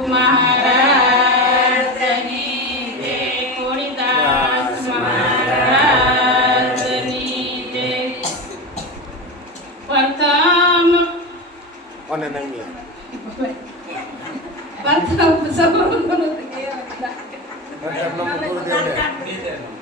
મહારાજની જય ખોડીદાસ મહારાજની જય. પ્રથમ અને નહીં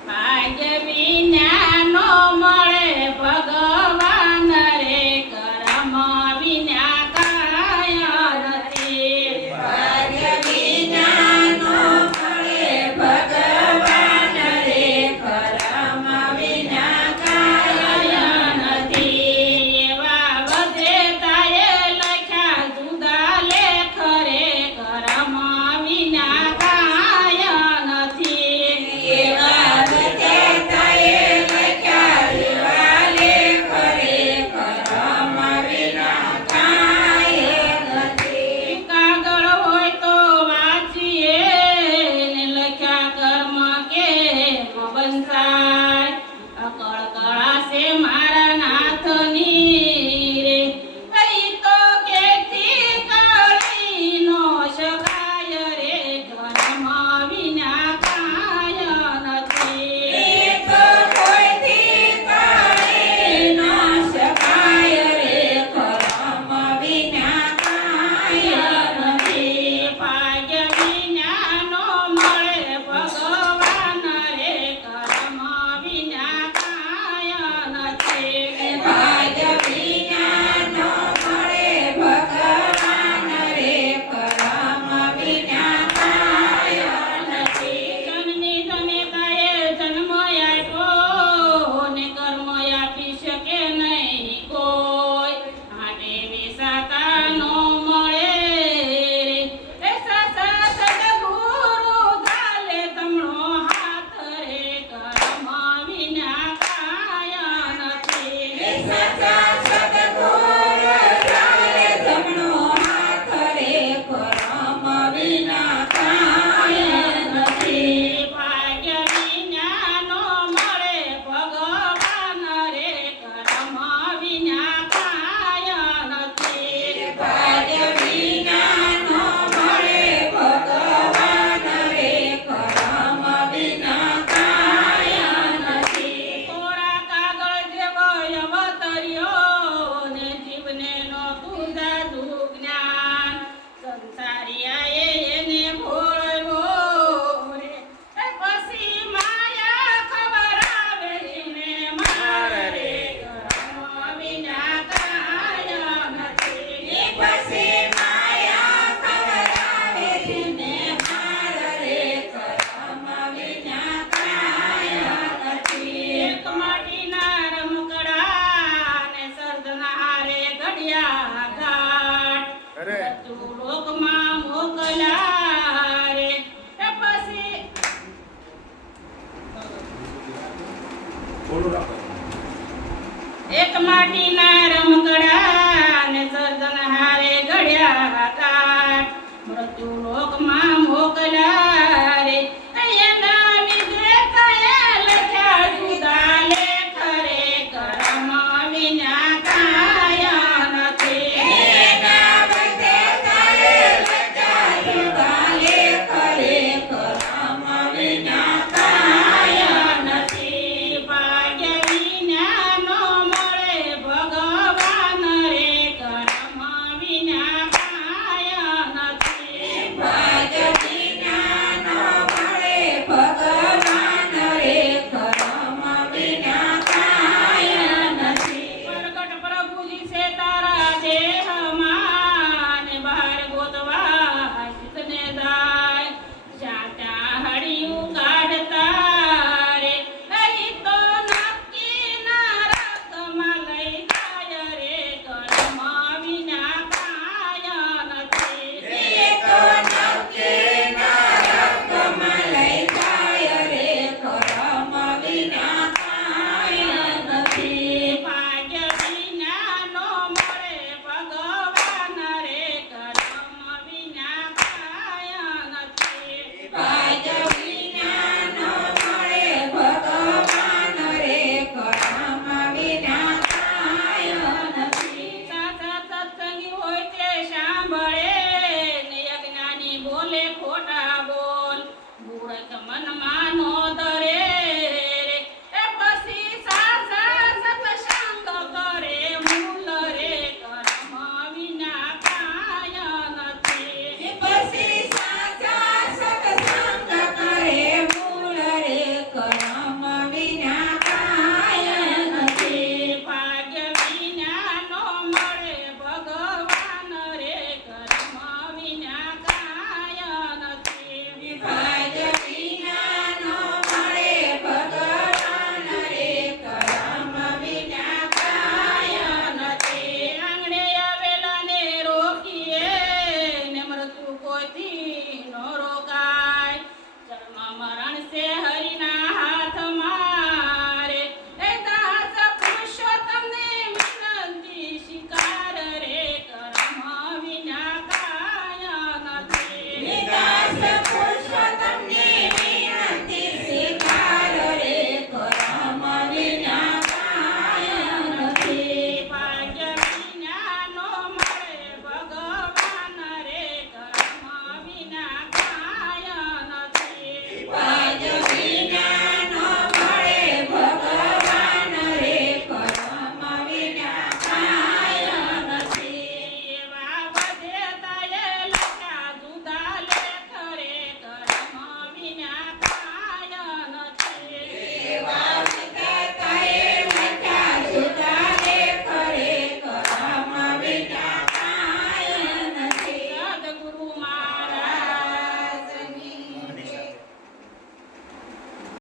ભાગ્ય વિના નો મળે ભગવાન રે, કરમ વિના કાય નથી. ભાગ્ય વિના નો મળે ભગવાન રે, કરમ વિના કાય નથી. એવા બધે તાએ લખ્યા જુદા લેખ રે, કરમ વિના કાય નથી. એવા બધે તાએ લખ્યા જુદા લેખ રે, કરમ વિના કાય નથી. કાગળ હોય તો વાંચીએ ને લખ્યા કર્મ કેમ બંધાય. અકળ કળાશે મારા નાથની રે, કઈ તો કેથી કળી નો શકાય રે, કર્મ વિના કાય નથી. તો કોઈથી કળી નો શકાય રે, કર્મ વિના કાય નથી. ભાગ્ય વિના નો મળે ભગવાન રે, કર્મ વિના કાય નથી. ભાગ્ય વિના નો મળે ભગવાન રે, કર્મ વિના કાય નથી. જનની જનેતાએ જન્મ આપ્યો ને કર્મ આપી શકે નહીં કોઈ. માટે વિસાતા નો મળે રે, એસા સદગુરુ ધાલે તમણો હાથ રે, કર્મ વિના કાય નથી. એસા સદગુરુ ધાલે તમણો હાથ રે, કર્મ વિના કાય નથી. ભાગ્ય વિના નો મળે ભગવાન રે, કર્મ વિના કાય નથી. ભાગ્ય વિના નો મળે ભગવાન રે, કર્મ વિના કાય નથી. થોડા કાગળ જેવો અવતર્યો ને જીવને નહોતું જાદુ જ્ઞાન. સંસારિયાએ એને ભોળવ્યો રે, એ પછી માયા ખવડાવે જીવને માર રે, કર્મ વિના કાય નથી. પછી માયા ખવડાવે જીવને માર રે, કર્મ વિના કાય નથી. એક માટીના રમકડા ને સર્જનારે ઘડ્યા ઘાટ. અરે લોકમાં મોકલ્યા રે, એ પછી બોલું રાખો એક માટીના રમકડા ને સર્જનહારે ઘડ્યા કાટ. મૃત્યુ લોકમાં મોકલ્યા રે, એના વિજેતાએ લખ્યા જુદા લેખ રે, કર્મ વિના કાય નથી. એના વિજેતાએ લખ્યા જુદા લેખ રે, કર્મ વિના કાય નથી. ભાગ્ય વિના નો મળે ભગવાન રે, કર્મ વિના કાય નથી. ભાગ્ય બોલે ખોટા બોલ મૂર્ખ મનમાં નો ધરે રે એ પછી સાસા સત્સંગ કરે મૂલ રે કર્મ વિના કાય નથી પછી સાચા સત્સંગ કરે મૂળ રે કર્મ વિના કાય નથી ભાગ્ય વિના નો મળે ભગવાન રે કર્મ વિના કાય નથી ભાગ્ય વિના નો મળે ભગવાન રે કર્મ વિના કાય નથી આંગણે આવેલા ને રોકીએ ને મૃત્યુ કોઈથી નો રોકાય જન્મ મરણ છે હરિના હાથમાં રે એ દાસ પુરુષોત્તમ ને વિનંતી શિકાર રે કર્મ વિના કાય નથી